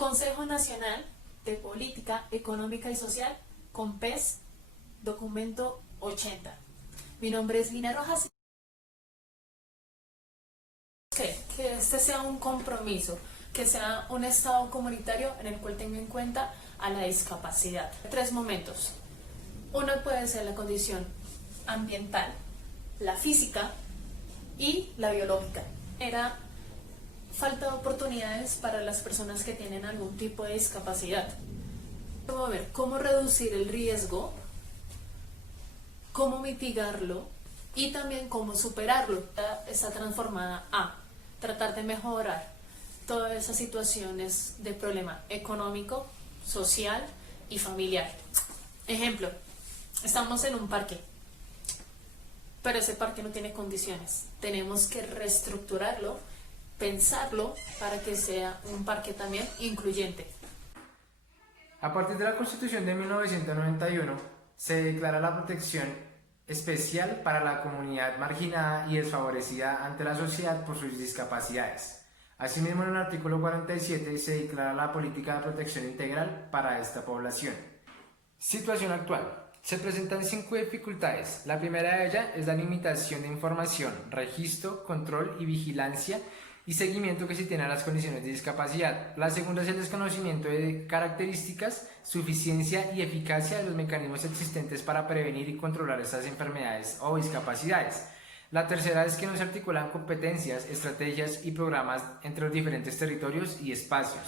Consejo Nacional de Política Económica y Social, COMPES, documento 80. Mi nombre es Lina Rojas. Que este sea un compromiso, que sea un Estado comunitario en el cual tenga en cuenta a la discapacidad. 3 momentos. Uno puede ser la condición ambiental, la física y la biológica. Era falta de oportunidades para las personas que tienen algún tipo de discapacidad. Vamos a ver cómo reducir el riesgo, cómo mitigarlo y también cómo superarlo. Está transformada a tratar de mejorar todas esas situaciones de problema económico, social y familiar. Ejemplo, estamos en un parque, pero ese parque no tiene condiciones. Tenemos que reestructurarlo, pensarlo para que sea un parque también incluyente. A partir de la Constitución de 1991, se declara la protección especial para la comunidad marginada y desfavorecida ante la sociedad por sus discapacidades. Asimismo, en el artículo 47 se declara la política de protección integral para esta población. Situación actual. Se presentan 5 dificultades. La primera de ellas es la limitación de información, registro, control y vigilancia y seguimiento que se tiene a las condiciones de discapacidad. La segunda es el desconocimiento de características, suficiencia y eficacia de los mecanismos existentes para prevenir y controlar estas enfermedades o discapacidades. La tercera es que no se articulan competencias, estrategias y programas entre los diferentes territorios y espacios.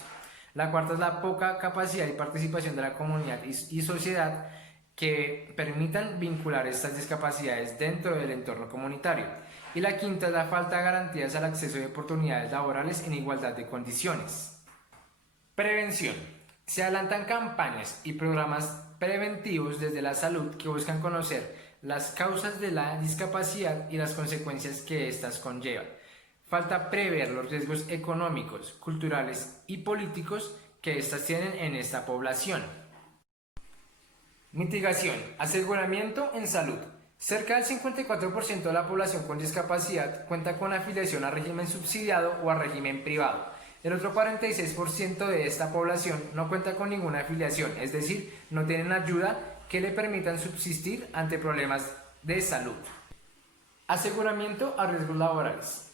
La cuarta es la poca capacidad y participación de la comunidad y sociedad que permitan vincular estas discapacidades dentro del entorno comunitario. Y la quinta es la falta de garantías al acceso y oportunidades laborales en igualdad de condiciones. Prevención. Se adelantan campañas y programas preventivos desde la salud que buscan conocer las causas de la discapacidad y las consecuencias que éstas conllevan. Falta prever los riesgos económicos, culturales y políticos que éstas tienen en esta población. Mitigación. Aseguramiento en salud. Cerca del 54% de la población con discapacidad cuenta con afiliación a régimen subsidiado o a régimen privado. El otro 46% de esta población no cuenta con ninguna afiliación, es decir, no tienen ayuda que le permitan subsistir ante problemas de salud. Aseguramiento a riesgos laborales.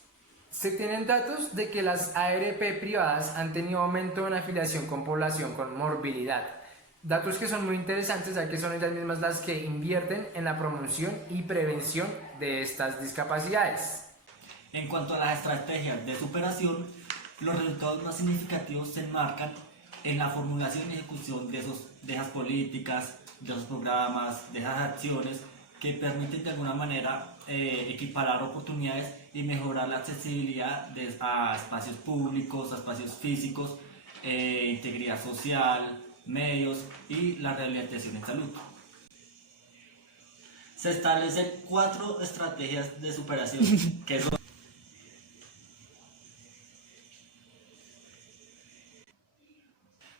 Se tienen datos de que las ARP privadas han tenido aumento en afiliación con población con morbilidad. Datos que son muy interesantes, ya que son ellas mismas las que invierten en la promoción y prevención de estas discapacidades. En cuanto a las estrategias de superación, los resultados más significativos se enmarcan en la formulación y ejecución de esas políticas, de esos programas, de esas acciones que permiten de alguna manera equiparar oportunidades y mejorar la accesibilidad a espacios públicos, a espacios físicos, integridad social, medios y la rehabilitación en salud. Se establecen 4 estrategias de superación que son: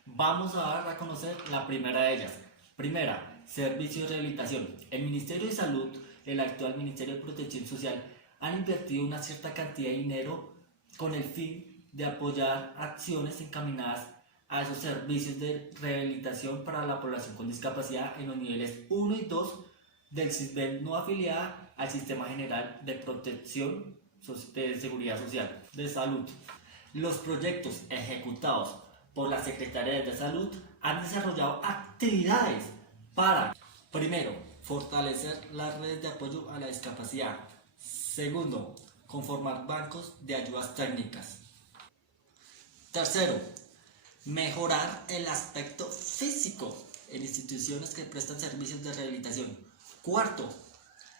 vamos a dar a conocer la primera de ellas. Primera, servicios de rehabilitación. El Ministerio de Salud, el actual Ministerio de Protección Social, han invertido una cierta cantidad de dinero con el fin de apoyar acciones encaminadas a esos servicios de rehabilitación para la población con discapacidad en los niveles 1 y 2 del SISBEN no afiliada al Sistema General de Protección de Seguridad Social de Salud. Los proyectos ejecutados por la Secretaría de Salud han desarrollado actividades para, primero, fortalecer las redes de apoyo a la discapacidad. Segundo, conformar bancos de ayudas técnicas. Tercero, mejorar el aspecto físico en instituciones que prestan servicios de rehabilitación. Cuarto,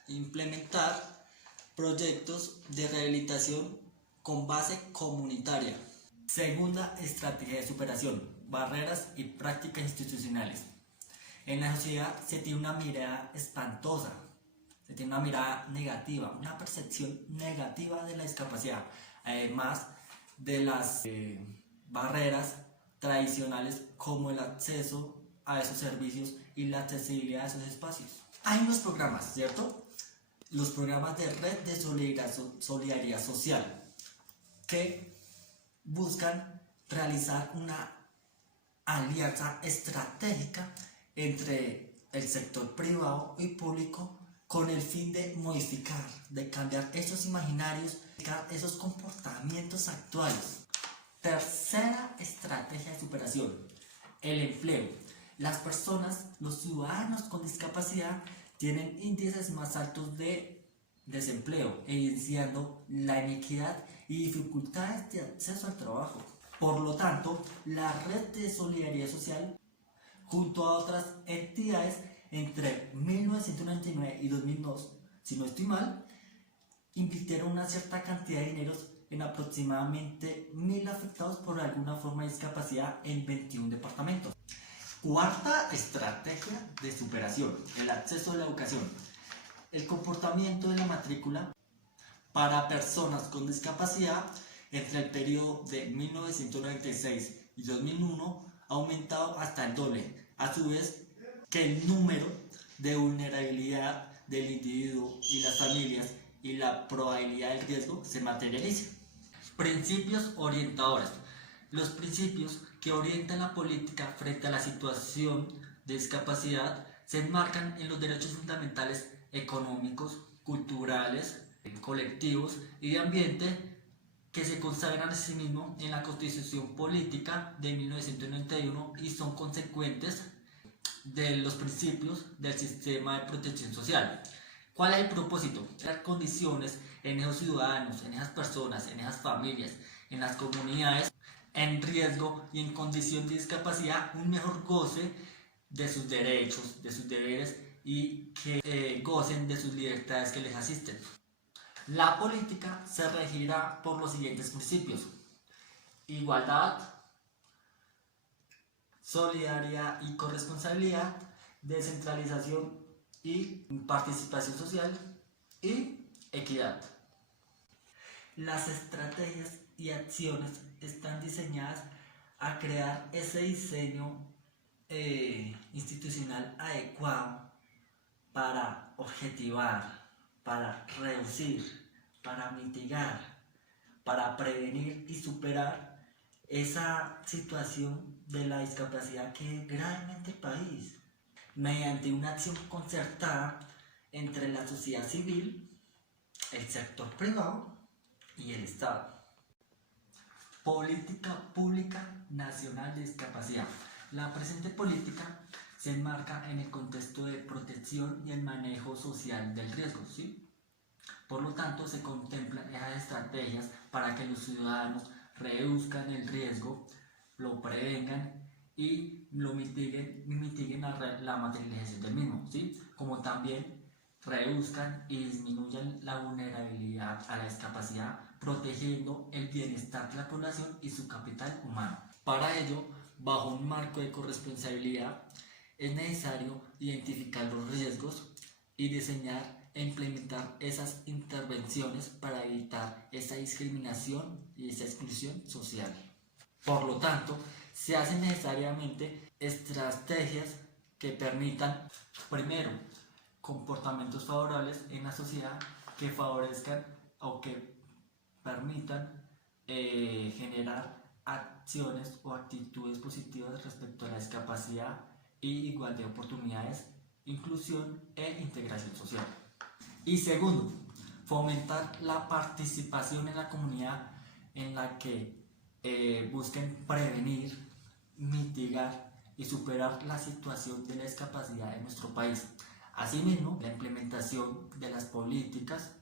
implementar proyectos de rehabilitación con base comunitaria. Segunda estrategia de superación: barreras y prácticas institucionales. En la sociedad se tiene una mirada espantosa, se tiene una mirada negativa, una percepción negativa de la discapacidad, además de las barreras tradicionales como el acceso a esos servicios y la accesibilidad a esos espacios. Hay unos programas, ¿cierto? Los programas de red de solidaridad social que buscan realizar una alianza estratégica entre el sector privado y público con el fin de modificar, de cambiar esos imaginarios, esos comportamientos actuales. Tercera estrategia de superación, el empleo. Las personas, los ciudadanos con discapacidad tienen índices más altos de desempleo, evidenciando la inequidad y dificultades de acceso al trabajo. Por lo tanto, la Red de Solidaridad Social, junto a otras entidades, entre 1999 y 2002, si no estoy mal, invirtieron una cierta cantidad de dineros en aproximadamente 1.000 afectados por alguna forma de discapacidad en 21 departamentos. Cuarta estrategia de superación, el acceso a la educación. El comportamiento de la matrícula para personas con discapacidad entre el periodo de 1996 y 2001 ha aumentado hasta el doble, a su vez que el número de vulnerabilidad del individuo y las familias y la probabilidad del riesgo se materializa. Principios orientadores. Los principios que orientan la política frente a la situación de discapacidad se enmarcan en los derechos fundamentales económicos, culturales, colectivos y de ambiente que se consagran a sí mismo en la Constitución Política de 1991 y son consecuentes de los principios del sistema de protección social. ¿Cuál es el propósito? Crear condiciones en esos ciudadanos, en esas personas, en esas familias, en las comunidades en riesgo y en condición de discapacidad un mejor goce de sus derechos, de sus deberes y que gocen de sus libertades que les asisten. La política se regirá por los siguientes principios: igualdad, solidaridad y corresponsabilidad, descentralización y participación social y equidad. Las estrategias y acciones están diseñadas a crear ese diseño institucional adecuado para objetivar, para reducir, para mitigar, para prevenir y superar esa situación de la discapacidad que es gravemente el país, mediante una acción concertada entre la sociedad civil, el sector privado y el Estado. Política Pública Nacional de Discapacidad. La presente política se enmarca en el contexto de protección y el manejo social del riesgo, ¿sí? Por lo tanto, se contemplan esas estrategias para que los ciudadanos reduzcan el riesgo, lo prevengan y lo mitiguen la materialización del mismo, ¿sí? Como también reduzcan y disminuyan la vulnerabilidad a la discapacidad, protegiendo el bienestar de la población y su capital humano. Para ello, bajo un marco de corresponsabilidad, es necesario identificar los riesgos y diseñar e implementar esas intervenciones para evitar esa discriminación y esa exclusión social. Por lo tanto, se hacen necesariamente estrategias que permitan, primero, comportamientos favorables en la sociedad que favorezcan o que permitan generar acciones o actitudes positivas respecto a la discapacidad y igualdad de oportunidades, inclusión e integración social. Y segundo, fomentar la participación en la comunidad en la que busquen prevenir, mitigar y superar la situación de la discapacidad en nuestro país. Asimismo, la implementación de las políticas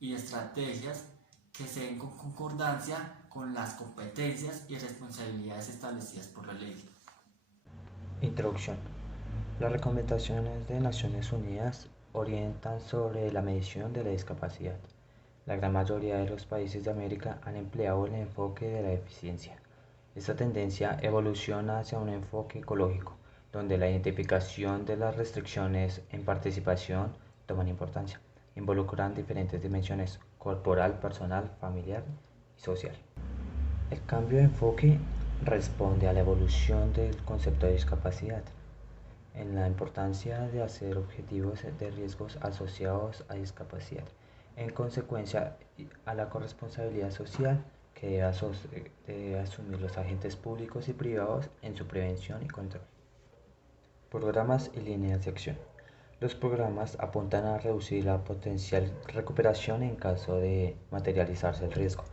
y estrategias que se den con concordancia con las competencias y responsabilidades establecidas por la ley. Introducción. Las recomendaciones de Naciones Unidas orientan sobre la medición de la discapacidad. La gran mayoría de los países de América han empleado el enfoque de la eficiencia. Esta tendencia evoluciona hacia un enfoque ecológico, donde la identificación de las restricciones en participación toman importancia. Involucran diferentes dimensiones: corporal, personal, familiar y social. El cambio de enfoque responde a la evolución del concepto de discapacidad, en la importancia de hacer objetivos de riesgos asociados a discapacidad, en consecuencia a la corresponsabilidad social que debe asumir los agentes públicos y privados en su prevención y control. Programas y líneas de acción. Los programas apuntan a reducir la potencial recuperación en caso de materializarse el riesgo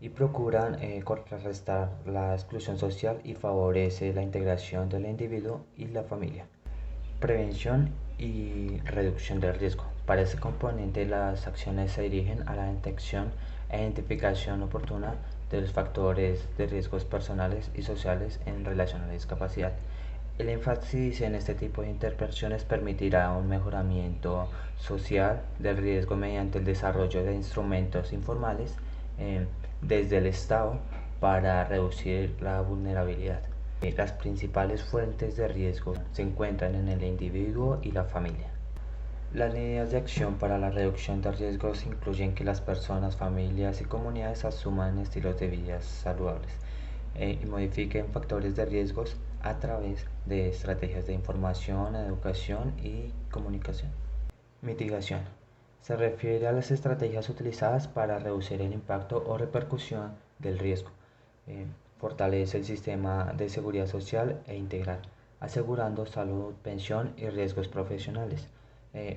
y procuran contrarrestar la exclusión social y favorece la integración del individuo y la familia. Prevención y reducción del riesgo. Para este componente, las acciones se dirigen a la detección e identificación oportuna de los factores de riesgos personales y sociales en relación a la discapacidad. El énfasis en este tipo de intervenciones permitirá un mejoramiento social del riesgo mediante el desarrollo de instrumentos informales desde el Estado para reducir la vulnerabilidad. Las principales fuentes de riesgo se encuentran en el individuo y la familia. Las líneas de acción para la reducción de riesgos incluyen que las personas, familias y comunidades asuman estilos de vida saludables y modifiquen factores de riesgos a través de estrategias de información, educación y comunicación. Mitigación. Se refiere a las estrategias utilizadas para reducir el impacto o repercusión del riesgo. Fortalece el sistema de seguridad social e integral, asegurando salud, pensión y riesgos profesionales.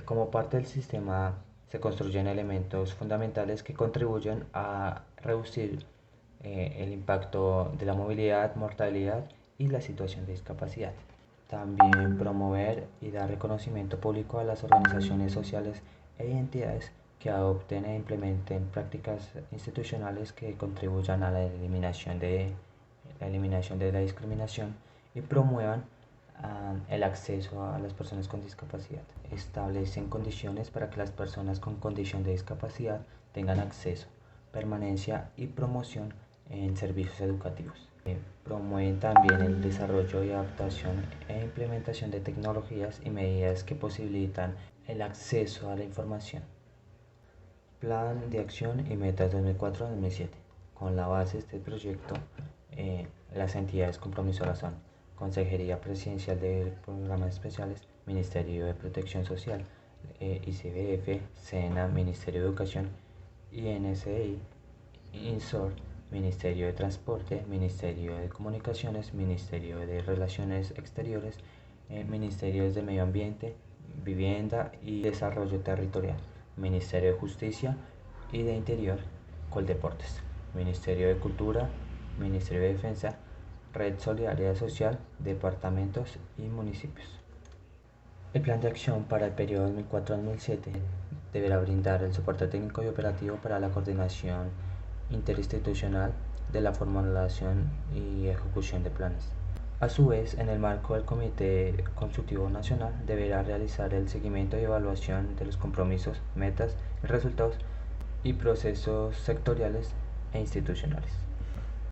Como parte del sistema se construyen elementos fundamentales que contribuyen a reducir el impacto de la movilidad, mortalidad y la situación de discapacidad. También promover y dar reconocimiento público a las organizaciones sociales e entidades que adopten e implementen prácticas institucionales que contribuyan a la eliminación de la discriminación y promuevan el acceso a las personas con discapacidad. Establecen condiciones para que las personas con condición de discapacidad tengan acceso, permanencia y promoción en servicios educativos. Promueven también el desarrollo y adaptación e implementación de tecnologías y medidas que posibilitan el acceso a la información. Plan de acción y metas 2004-2007. Con la base de este proyecto, las entidades compromisoras son Consejería Presidencial de Programas Especiales, Ministerio de Protección Social, ICBF, SENA, Ministerio de Educación, INSI, INSOR, Ministerio de Transporte, Ministerio de Comunicaciones, Ministerio de Relaciones Exteriores, Ministerios de Medio Ambiente, Vivienda y Desarrollo Territorial, Ministerio de Justicia y de Interior, Coldeportes, Ministerio de Cultura, Ministerio de Defensa, Red Solidaridad Social, departamentos y municipios. El plan de acción para el periodo 2004-2007 deberá brindar el soporte técnico y operativo para la coordinación interinstitucional de la formulación y ejecución de planes. A su vez, en el marco del Comité Consultivo Nacional, deberá realizar el seguimiento y evaluación de los compromisos, metas, resultados y procesos sectoriales e institucionales.